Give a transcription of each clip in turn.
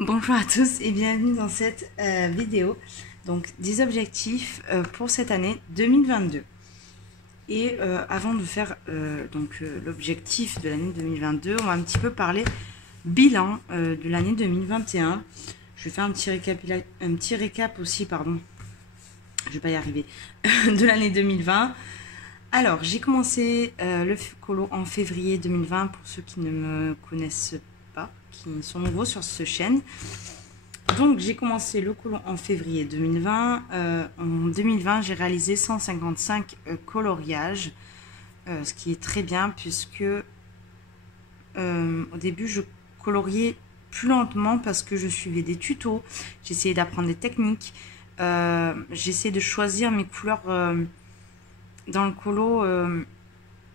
Bonjour à tous et bienvenue dans cette vidéo. Donc des objectifs pour cette année 2022. Et avant de faire l'objectif de l'année 2022, on va un petit peu parler bilan de l'année 2021. Je vais faire un petit récap aussi, pardon. Je vais pas y arriver, de l'année 2020. Alors, j'ai commencé le colo en février 2020 pour ceux qui ne me connaissent pas, qui sont nouveaux sur cette chaîne. Donc, j'ai commencé le colo en février 2020. En 2020, j'ai réalisé 155 coloriages, ce qui est très bien puisque au début, je coloriais plus lentement parce que je suivais des tutos, j'essayais d'apprendre des techniques, j'essayais de choisir mes couleurs dans le colo.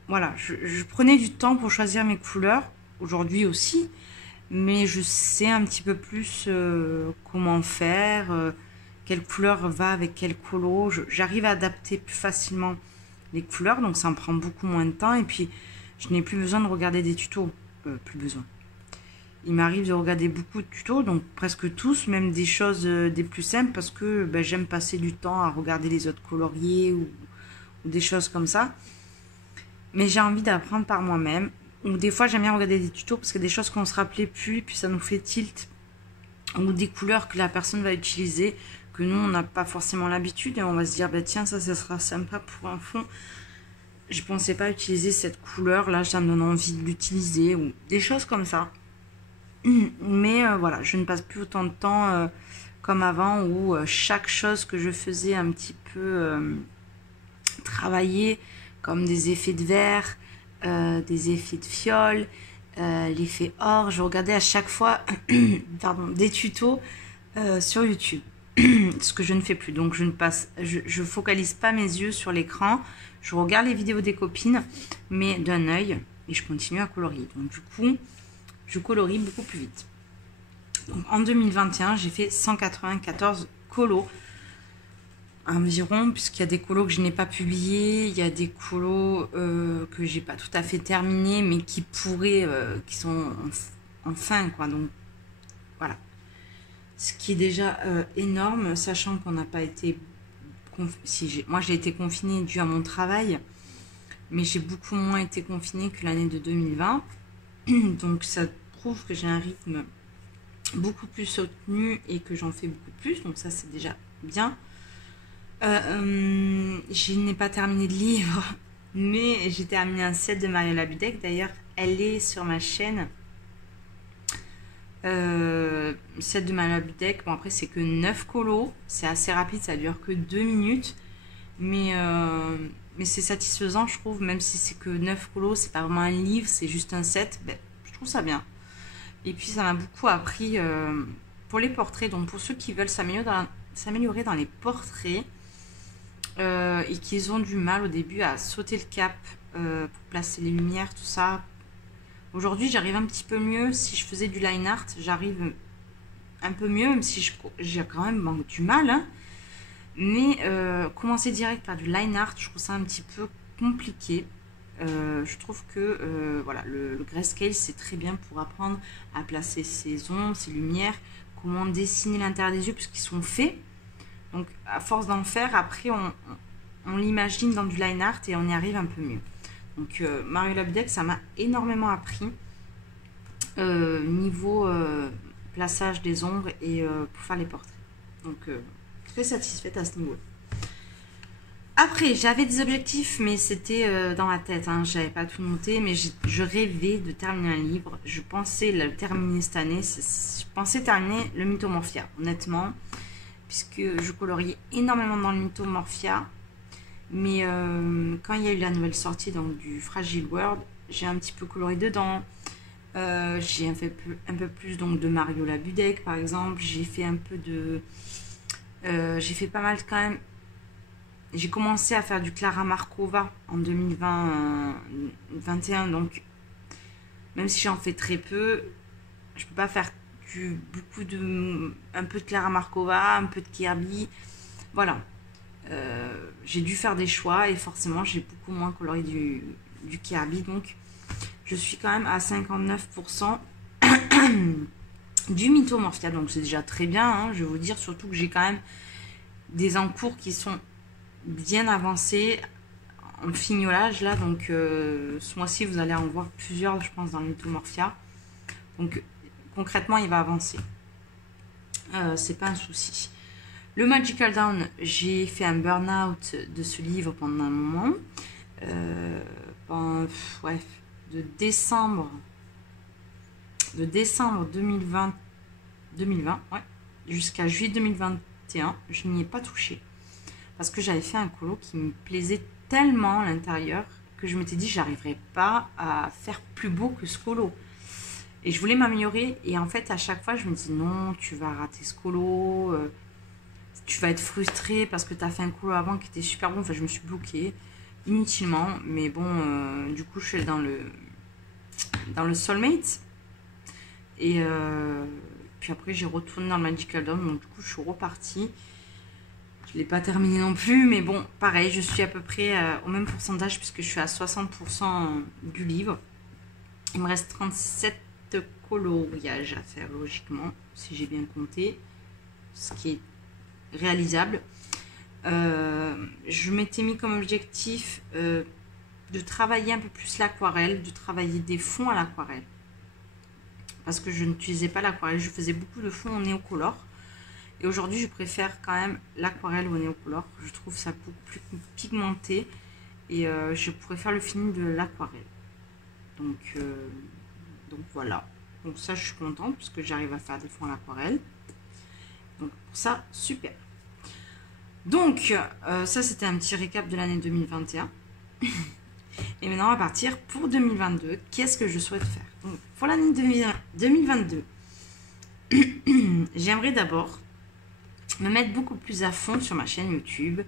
Voilà, je prenais du temps pour choisir mes couleurs, aujourd'hui aussi, mais je sais un petit peu plus comment faire, quelle couleur va avec quel colo. J'arrive à adapter plus facilement les couleurs, donc ça me prend beaucoup moins de temps. Et puis, je n'ai plus besoin de regarder des tutos, plus besoin. Il m'arrive de regarder beaucoup de tutos, donc presque tous, même des choses des plus simples, parce que j'aime passer du temps à regarder les autres coloriers ou des choses comme ça. Mais j'ai envie d'apprendre par moi-même. Ou des fois, j'aime bien regarder des tutos parce que des choses qu'on ne se rappelait plus, et puis ça nous fait tilt. Ou des couleurs que la personne va utiliser, que nous, on n'a pas forcément l'habitude. Et on va se dire, tiens, ça sera sympa pour un fond. Je ne pensais pas utiliser cette couleur. Là, ça me donne envie de l'utiliser. Ou des choses comme ça. Mais voilà, je ne passe plus autant de temps comme avant où chaque chose que je faisais un petit peu travailler, comme des effets de verre, des effets de fiole, l'effet or. Je regardais à chaque fois des tutos sur YouTube, ce que je ne fais plus. Donc je focalise pas mes yeux sur l'écran. Je regarde les vidéos des copines, mais d'un œil, et je continue à colorier. Donc du coup, je colorie beaucoup plus vite. Donc en 2021, j'ai fait 194 colos environ, puisqu'il y a des colos que je n'ai pas publiés, il y a des colos que j'ai pas tout à fait terminés, mais qui pourraient, qui sont en fin, quoi. Donc voilà, ce qui est déjà énorme, sachant qu'on n'a pas été, moi j'ai été confinée dû à mon travail, mais j'ai beaucoup moins été confinée que l'année de 2020, donc ça prouve que j'ai un rythme beaucoup plus soutenu et que j'en fais beaucoup plus, donc ça c'est déjà bien. Je n'ai pas terminé de livre, mais j'ai terminé un set de Mariola Budek. D'ailleurs, elle est sur ma chaîne. Set de Mariola Budek. Bon, après, c'est que 9 colos. C'est assez rapide, ça dure que 2 minutes. Mais c'est satisfaisant, je trouve. Même si c'est que 9 colos, c'est pas vraiment un livre, c'est juste un set. Je trouve ça bien. Et puis, ça m'a beaucoup appris pour les portraits. Donc, pour ceux qui veulent s'améliorer dans les portraits, et qu'ils ont du mal au début à sauter le cap pour placer les lumières, tout ça. Aujourd'hui, j'arrive un petit peu mieux. Si je faisais du line art, j'arrive un peu mieux, même si j'ai quand même du mal. Hein. Mais commencer direct par du line art, je trouve ça un petit peu compliqué. Je trouve que voilà, le grayscale, c'est très bien pour apprendre à placer ses ombres, ses lumières, comment dessiner l'intérieur des yeux, puisqu'ils sont faits. Donc, à force d'en faire, après, on l'imagine dans du line art et on y arrive un peu mieux. Donc, Mariola Budek, ça m'a énormément appris niveau plaçage des ombres et pour faire les portraits. Donc, très satisfaite à ce niveau. Après, j'avais des objectifs, mais c'était dans ma tête. Hein, je n'avais pas tout noté, mais je rêvais de terminer un livre. Je pensais le terminer cette année. Je pensais terminer le Mythomorphia, honnêtement. Puisque je coloriais énormément dans le Mythomorphia. Mais quand il y a eu la nouvelle sortie donc, du Fragile World, j'ai un petit peu coloré dedans. J'ai un peu plus donc, de Mariola Budek, par exemple. J'ai fait un peu de... j'ai fait pas mal quand même. J'ai commencé à faire du Clara Markova en 2021. Donc, même si j'en fais très peu, je peux pas faire un peu de Clara Markova, un peu de Kirby, voilà. J'ai dû faire des choix et forcément j'ai beaucoup moins coloré du Kirby, donc je suis quand même à 59% du Mythomorphia, donc c'est déjà très bien, hein, je vais vous dire, surtout que j'ai quand même des encours qui sont bien avancés en fignolage là, donc ce mois-ci vous allez en voir plusieurs, je pense, dans le Mythomorphia. Donc concrètement il va avancer, c'est pas un souci. Le Magical Down, j'ai fait un burn-out de ce livre pendant un moment, ouais, de décembre 2020 ouais, jusqu'à juillet 2021, je n'y ai pas touché. Parce que j'avais fait un colo qui me plaisait tellement à l'intérieur que je m'étais dit j'arriverais pas à faire plus beau que ce colo. Et je voulais m'améliorer. Et en fait, à chaque fois, je me dis non, tu vas rater ce colo. Tu vas être frustré parce que tu as fait un colo avant qui était super bon. Enfin, je me suis bloquée inutilement. Mais bon, du coup, je suis dans le Soulmate. Et puis après, j'ai retourné dans le Magical Dome. Donc, du coup, je suis repartie. Je ne l'ai pas terminé non plus. Mais bon, pareil, je suis à peu près au même pourcentage puisque je suis à 60% du livre. Il me reste 37 coloriages à faire, logiquement, si j'ai bien compté. Ce qui est réalisable. Je m'étais mis comme objectif de travailler un peu plus l'aquarelle, de travailler des fonds à l'aquarelle. Parce que je n'utilisais pas l'aquarelle, je faisais beaucoup de fonds en néocolore. Et aujourd'hui, je préfère quand même l'aquarelle au néocolore. Je trouve ça beaucoup plus pigmenté. Et je pourrais faire le fini de l'aquarelle. Donc voilà. Donc ça, je suis contente parce que j'arrive à faire des fonds à l'aquarelle. Donc pour ça, super. Donc ça, c'était un petit récap de l'année 2021. Et maintenant, on va partir pour 2022. Qu'est-ce que je souhaite faire? Donc, pour l'année 2022, j'aimerais d'abord me mettre beaucoup plus à fond sur ma chaîne YouTube.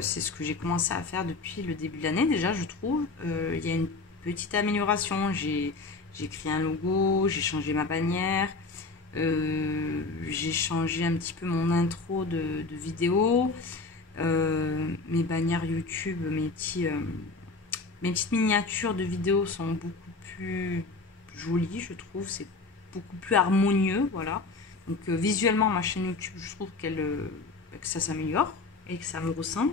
C'est ce que j'ai commencé à faire depuis le début de l'année déjà, je trouve. Il y a une petite amélioration. J'ai créé un logo, j'ai changé ma bannière. J'ai changé un petit peu mon intro de vidéo. Mes bannières YouTube, mes petites miniatures de vidéos sont beaucoup plus jolies, je trouve. C'est beaucoup plus harmonieux, voilà. Donc visuellement, ma chaîne YouTube, je trouve que ça s'améliore et que ça me ressemble.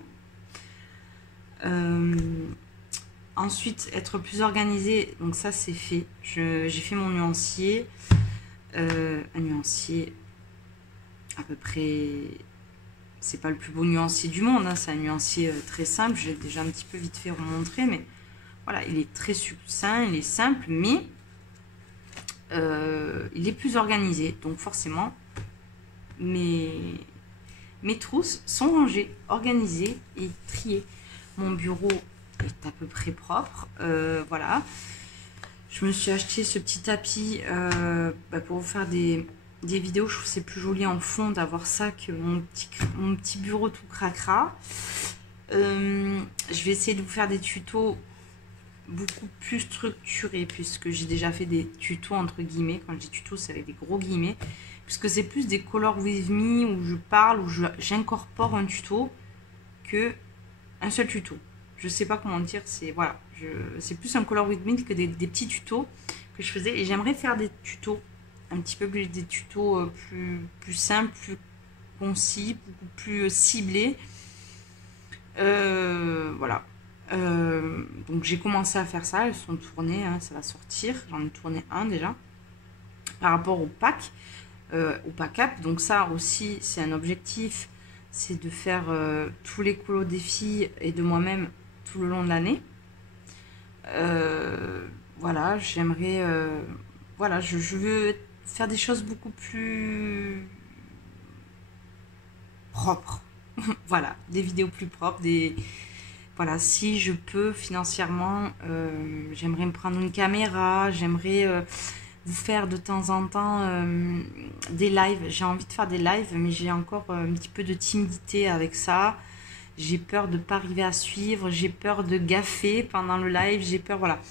Ensuite, être plus organisée, donc ça c'est fait. J'ai fait mon nuancier. Un nuancier à peu près, c'est pas le plus beau nuancier du monde, hein, c'est un nuancier très simple. Je l'ai déjà un petit peu vite fait remontrer, mais voilà, il est très succinct, il est simple, mais il est plus organisé. Donc forcément, mes trousses sont rangées, organisées et triées. Mon bureau est à peu près propre, voilà. Je me suis acheté ce petit tapis pour vous faire des vidéos. Je trouve que c'est plus joli en fond d'avoir ça que mon petit bureau tout cracra. Je vais essayer de vous faire des tutos beaucoup plus structurés puisque j'ai déjà fait des tutos entre guillemets. Quand je dis tutos, c'est avec des gros guillemets. Puisque c'est plus des color with me où je parle, où j'incorpore un tuto que un seul tuto. Je sais pas comment dire, c'est voilà, c'est plus un color with me que des petits tutos que je faisais. Et j'aimerais faire des tutos un petit peu plus, des tutos plus simples, plus concis, beaucoup plus ciblés. Voilà. Donc j'ai commencé à faire ça, elles sont tournées, hein, ça va sortir. J'en ai tourné un déjà. Par rapport au pack up. Donc ça aussi, c'est un objectif, c'est de faire tous les colos des filles et de moi-même tout le long de l'année. Voilà, j'aimerais... voilà, je veux faire des choses beaucoup plus propres. Voilà, des vidéos plus propres, voilà, si je peux financièrement, j'aimerais me prendre une caméra, j'aimerais vous faire de temps en temps des lives. J'ai envie de faire des lives, mais j'ai encore un petit peu de timidité avec ça. J'ai peur de ne pas arriver à suivre, j'ai peur de gaffer pendant le live, j'ai peur, voilà.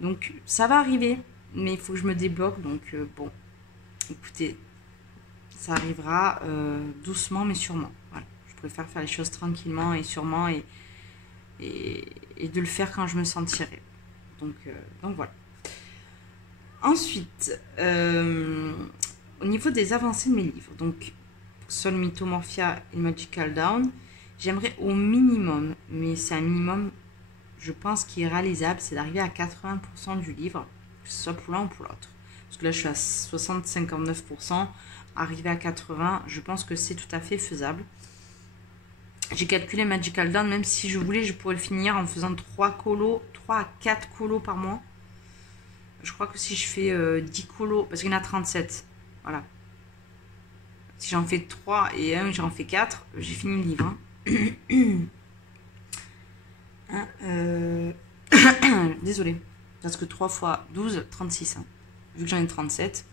Donc ça va arriver, mais il faut que je me débloque. Donc bon, écoutez, ça arrivera doucement mais sûrement. Voilà. Je préfère faire les choses tranquillement et sûrement et de le faire quand je me sentirai. Donc voilà. Ensuite, au niveau des avancées de mes livres, donc Sol Mythomorphia et Magical Dawn, j'aimerais au minimum, mais c'est un minimum, je pense, qui est réalisable, c'est d'arriver à 80% du livre, que ce soit pour l'un ou pour l'autre. Parce que là, je suis à 60-59%, arriver à 80%, je pense que c'est tout à fait faisable. J'ai calculé Magical Dawn, même si je voulais, je pourrais le finir en faisant 3 à 4 colos par mois. Je crois que si je fais 10 colos, parce qu'il y en a 37, voilà. Si j'en fais 3 et 1, j'en fais 4, j'ai fini le livre. Désolée. Parce que 3 fois 12, 36. Hein. Vu que j'en ai 37.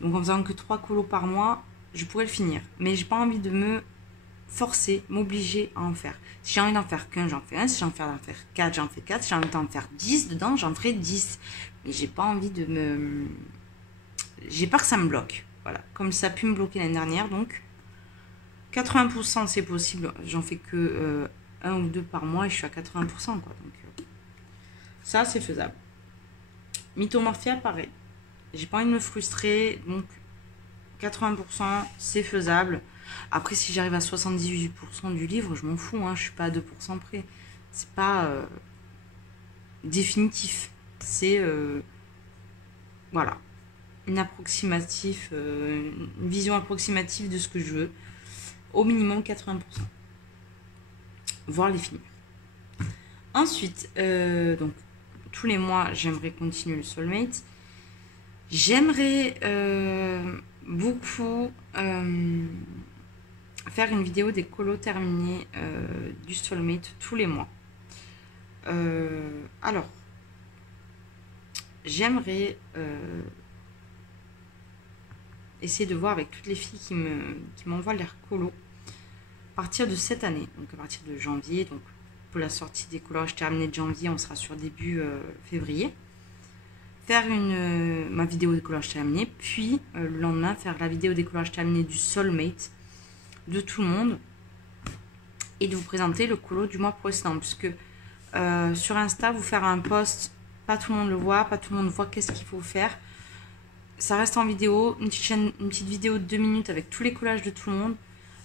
Donc en faisant que 3 colos par mois, je pourrais le finir. Mais j'ai pas envie de me forcer, m'obliger à en faire. Si j'ai envie d'en faire qu'un, j'en fais un. Si j'ai envie d'en faire 4, j'en fais 4. Si j'ai envie d'en faire 10 dedans, j'en ferai 10. Mais j'ai pas envie de me... J'ai peur que ça me bloque. Voilà. Comme ça a pu me bloquer l'année dernière. Donc 80% c'est possible. J'en fais que 1 ou 2 par mois et je suis à 80%. Quoi. Donc ça c'est faisable. Mythomorphia, pareil. J'ai pas envie de me frustrer. Donc 80% c'est faisable. Après, si j'arrive à 78% du livre, je m'en fous, hein, je suis pas à 2% près. C'est pas définitif. C'est voilà, une vision approximative de ce que je veux. Au minimum 80%. Voire les finir. Ensuite, donc tous les mois, j'aimerais continuer le Soulmate. J'aimerais beaucoup faire une vidéo des colos terminés du Soulmate tous les mois. Alors, j'aimerais essayer de voir avec toutes les filles qui m'envoient leurs colos à partir de cette année, donc à partir de janvier. Donc pour la sortie des collages terminés de janvier, on sera sur début février. Faire ma vidéo des collages terminés, puis le lendemain faire la vidéo des collages terminés du Soulmate de tout le monde et de vous présenter le colo du mois précédent, puisque sur Insta vous faire un post, pas tout le monde le voit, pas tout le monde voit qu'est-ce qu'il faut faire. Ça reste en vidéo, une petite vidéo de 2 minutes avec tous les collages de tout le monde.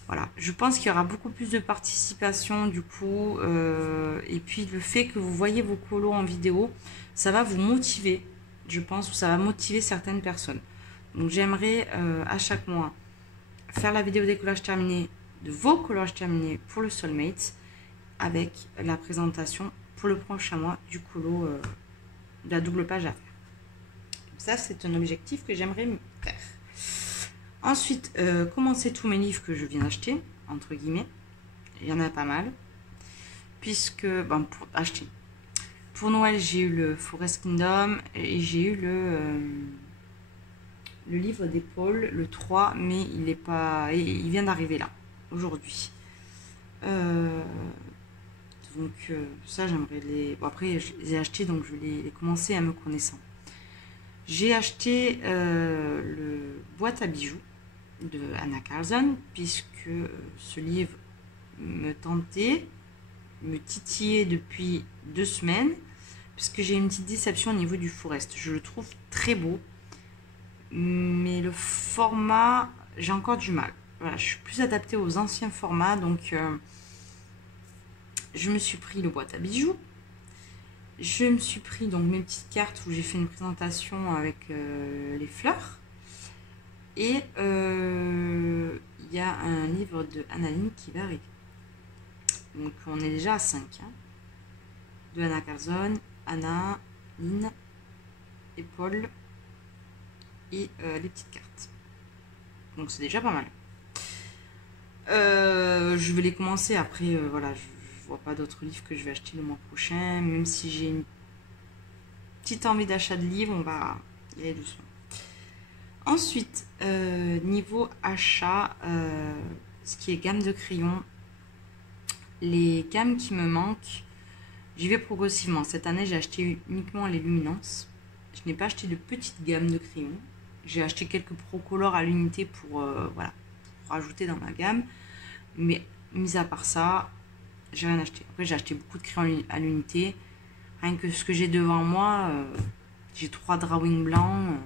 Voilà, je pense qu'il y aura beaucoup plus de participation du coup, et puis le fait que vous voyez vos colos en vidéo, ça va vous motiver, je pense, ou ça va motiver certaines personnes. Donc j'aimerais à chaque mois faire la vidéo des collages terminés, de vos collages terminés pour le Soulmate, avec la présentation pour le prochain mois du colo de la double page à faire. Ça, c'est un objectif que j'aimerais faire. Ensuite, commencer tous mes livres que je viens d'acheter, entre guillemets. Il y en a pas mal. Puisque, bon, pour acheter. Pour Noël, j'ai eu le Forest Kingdom et j'ai eu le livre d'Épaule, le 3, mais il est pas, il vient d'arriver là, aujourd'hui. Donc ça, j'aimerais les... Bon, après, je les ai achetés, donc je les commencer à me connaissant. J'ai acheté le boîte à bijoux de Anna Carlson, puisque ce livre me tentait, me titillait depuis 2 semaines, puisque j'ai une petite déception au niveau du Forest. Je le trouve très beau, mais le format, j'ai encore du mal. Voilà, je suis plus adaptée aux anciens formats, donc je me suis pris le boîte à bijoux. Je me suis pris donc mes petites cartes où j'ai fait une présentation avec les fleurs. Et il y a un livre de Annaline qui va arriver. Donc on est déjà à 5. Hein, de Anna Carlson, Anna, Lynn et Paul. Et les petites cartes. Donc c'est déjà pas mal. Je vais les commencer. Après, voilà, je vois pas d'autres livres que je vais acheter le mois prochain. Même si j'ai une petite envie d'achat de livres, on va y aller doucement. Ensuite, niveau achat, ce qui est gamme de crayons, les gammes qui me manquent, j'y vais progressivement. Cette année, j'ai acheté uniquement les luminances. Je n'ai pas acheté de petite gamme de crayons. J'ai acheté quelques Procolor à l'unité pour, voilà, pour rajouter dans ma gamme. Mais mis à part ça, j'ai rien acheté. Après, j'ai acheté beaucoup de crayons à l'unité. Rien que ce que j'ai devant moi, j'ai 3 drawings blancs.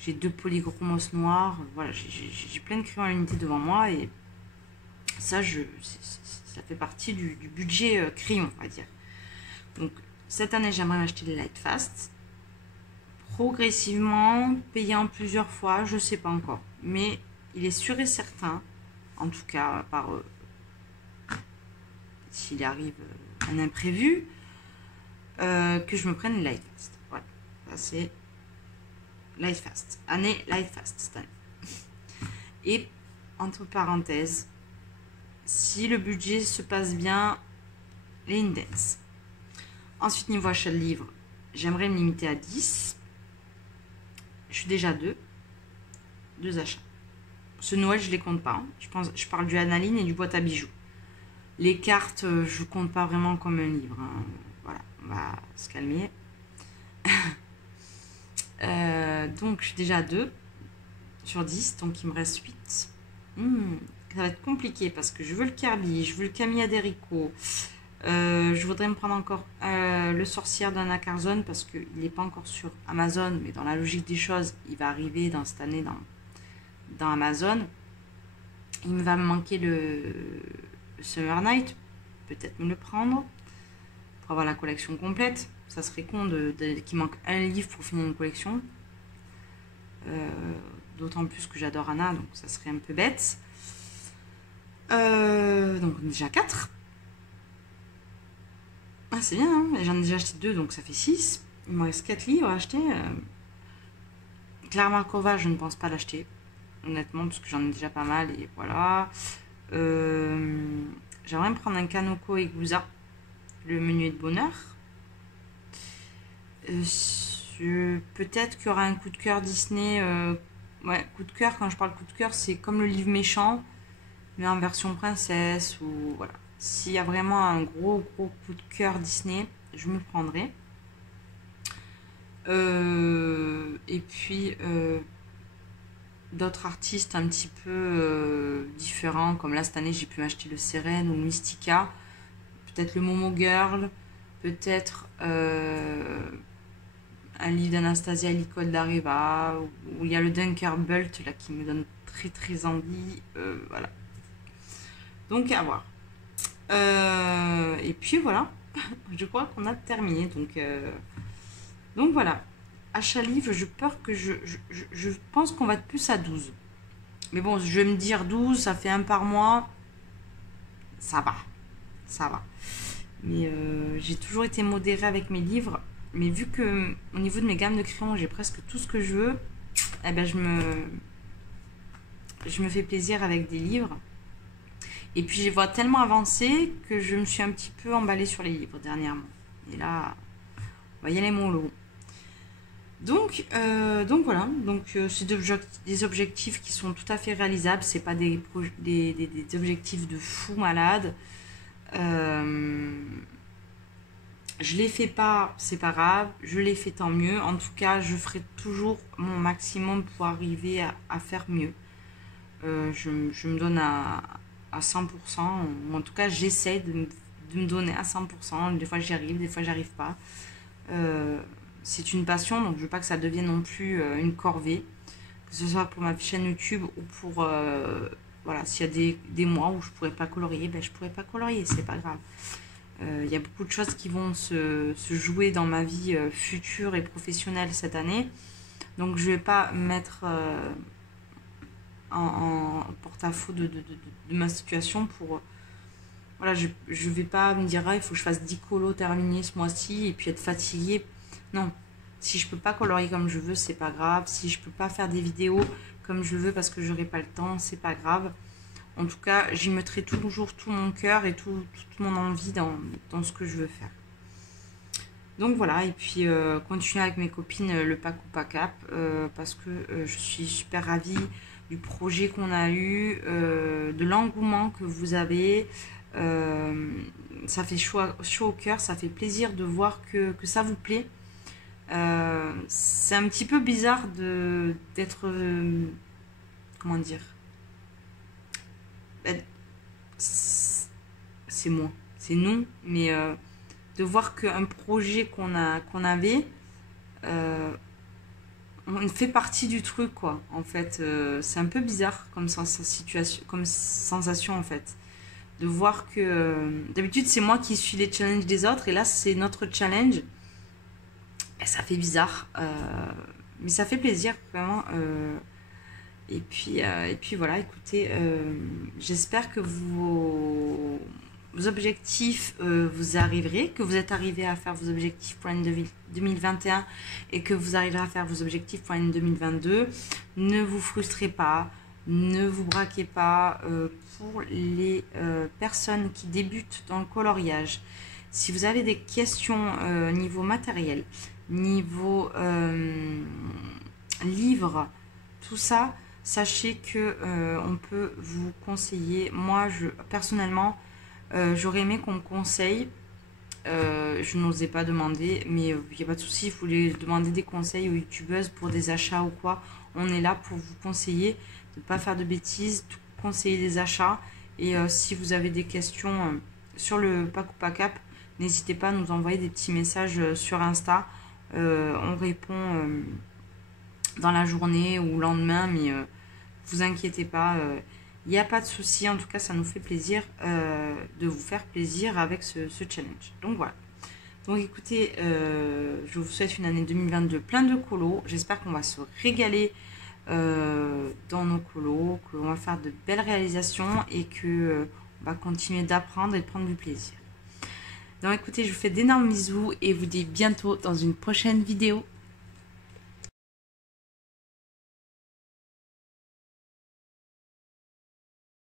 J'ai 2 polychromos noirs. Voilà, j'ai plein de crayons à l'unité devant moi. Et ça, ça fait partie du budget crayon, on va dire. Donc, cette année, j'aimerais m'acheter les Lightfast. Progressivement, payer en plusieurs fois, je ne sais pas encore. Mais il est sûr et certain, en tout cas, par s'il arrive un imprévu, que je me prenne les Lightfast. Voilà, ça c'est Lightfast. Année Lightfast cette année. Et entre parenthèses, si le budget se passe bien, les Indents. Ensuite, niveau achat de livres, j'aimerais me limiter à 10. Je suis déjà à 2 achats. Ce Noël, je ne les compte pas. Hein. Je parle du Analine et du boîte à bijoux. Les cartes, je ne compte pas vraiment comme un livre. Hein. Voilà, on va se calmer. Donc, je suis déjà à 2 sur 10. Donc, il me reste 8. Ça va être compliqué parce que je veux le Kirby, je veux le Camilla Derico. Je voudrais me prendre encore le Sorcière d'Anna Carzon parce qu'il n'est pas encore sur Amazon, mais dans la logique des choses, il va arriver dans cette année dans Amazon. Il va me manquer le Summer Night, peut-être me le prendre pour avoir la collection complète. Ça serait con qu'il manque un livre pour finir une collection. D'autant plus que j'adore Anna, donc ça serait un peu bête. Donc déjà 4. Ah, c'est bien, hein, j'en ai déjà acheté 2, donc ça fait 6. Il me reste 4 livres à acheter. Claire Markova, je ne pense pas l'acheter, honnêtement, parce que j'en ai déjà pas mal, et voilà. J'aimerais me prendre un Kanoko Egusa, le menuet de bonheur. Peut-être qu'il y aura un coup de cœur Disney. Ouais, coup de cœur, quand je parle coup de cœur, c'est comme le livre méchant, mais en version princesse, ou voilà. S'il y a vraiment un gros coup de cœur Disney, je me prendrai. Et puis d'autres artistes un petit peu différents, comme là cette année j'ai pu m'acheter le Seren ou Mystica, peut-être le Momo Girl, peut-être un livre d'Anastasia Licol d'Areva, où il y a le Dunkerbolt là qui me donne très très envie. Voilà. Donc à voir. Et puis voilà, je crois qu'on a terminé. Donc voilà, achat livre, je pense qu'on va être plus à 12. Mais bon, je vais me dire 12, ça fait un par mois. Ça va, ça va. Mais j'ai toujours été modérée avec mes livres. Mais vu que au niveau de mes gammes de crayons, j'ai presque tout ce que je veux, eh ben je me fais plaisir avec des livres. Et puis, je les vois tellement avancer que je me suis un petit peu emballée sur les livres dernièrement. Et là, on va y aller mollo. Donc voilà. Donc, c'est des objectifs qui sont tout à fait réalisables. C'est pas des objectifs de fou malade. Je les fais pas, c'est pas grave. Je les fais tant mieux. En tout cas, je ferai toujours mon maximum pour arriver à faire mieux. Je me donne à 100%, ou en tout cas j'essaie de me donner à 100%, des fois j'y arrive, des fois j'y arrive pas. C'est une passion, donc je veux pas que ça devienne non plus une corvée, que ce soit pour ma chaîne YouTube ou pour, voilà, s'il y a des mois où je pourrais pas colorier, ben je pourrais pas colorier, c'est pas grave. Il y a beaucoup de choses qui vont se jouer dans ma vie future et professionnelle cette année, donc je vais pas mettre en porte-à-faux de ma situation pour... Voilà, je vais pas me dire, ah, il faut que je fasse 10 colos terminés ce mois-ci et puis être fatiguée. Non, si je peux pas colorier comme je veux, c'est pas grave. Si je peux pas faire des vidéos comme je veux parce que j'aurai pas le temps, c'est pas grave. En tout cas, j'y mettrai toujours tout mon cœur et toute mon envie dans ce que je veux faire. Donc voilà, et puis continuer avec mes copines le pack ou pas cap parce que je suis super ravie du projet qu'on a eu, de l'engouement que vous avez. Ça fait chaud au cœur, ça fait plaisir de voir que ça vous plaît. C'est un petit peu bizarre d'être... comment dire, c'est moi, c'est nous, mais de voir qu'un projet qu'on avait, on fait partie du truc, quoi. En fait, c'est un peu bizarre comme situation, comme sensation, en fait. De voir que d'habitude, c'est moi qui suis les challenges des autres, et là, c'est notre challenge. Et ça fait bizarre. Mais ça fait plaisir, vraiment. Et puis voilà, écoutez, j'espère que vos objectifs, vous arriverez, que vous êtes arrivé à faire vos objectifs pour l'année 2021 et que vous arriverez à faire vos objectifs pour l'année 2022. Ne vous frustrez pas, ne vous braquez pas. Pour les personnes qui débutent dans le coloriage, si vous avez des questions niveau matériel, niveau livre, tout ça, sachez que on peut vous conseiller. Moi, personnellement, j'aurais aimé qu'on me conseille. Je n'osais pas demander, mais il n'y a pas de souci. Vous voulez demander des conseils aux youtubeuses pour des achats ou quoi, on est là pour vous conseiller, de ne pas faire de bêtises, conseiller des achats. Et si vous avez des questions sur le pack ou pas cap, n'hésitez pas à nous envoyer des petits messages sur Insta. On répond dans la journée ou le lendemain, mais vous inquiétez pas, il n'y a pas de souci. En tout cas, ça nous fait plaisir de vous faire plaisir avec ce challenge. Donc voilà. Donc écoutez, je vous souhaite une année 2022 plein de colos. J'espère qu'on va se régaler dans nos colos, qu'on va faire de belles réalisations et que on va continuer d'apprendre et de prendre du plaisir. Donc écoutez, je vous fais d'énormes bisous et vous dis bientôt dans une prochaine vidéo.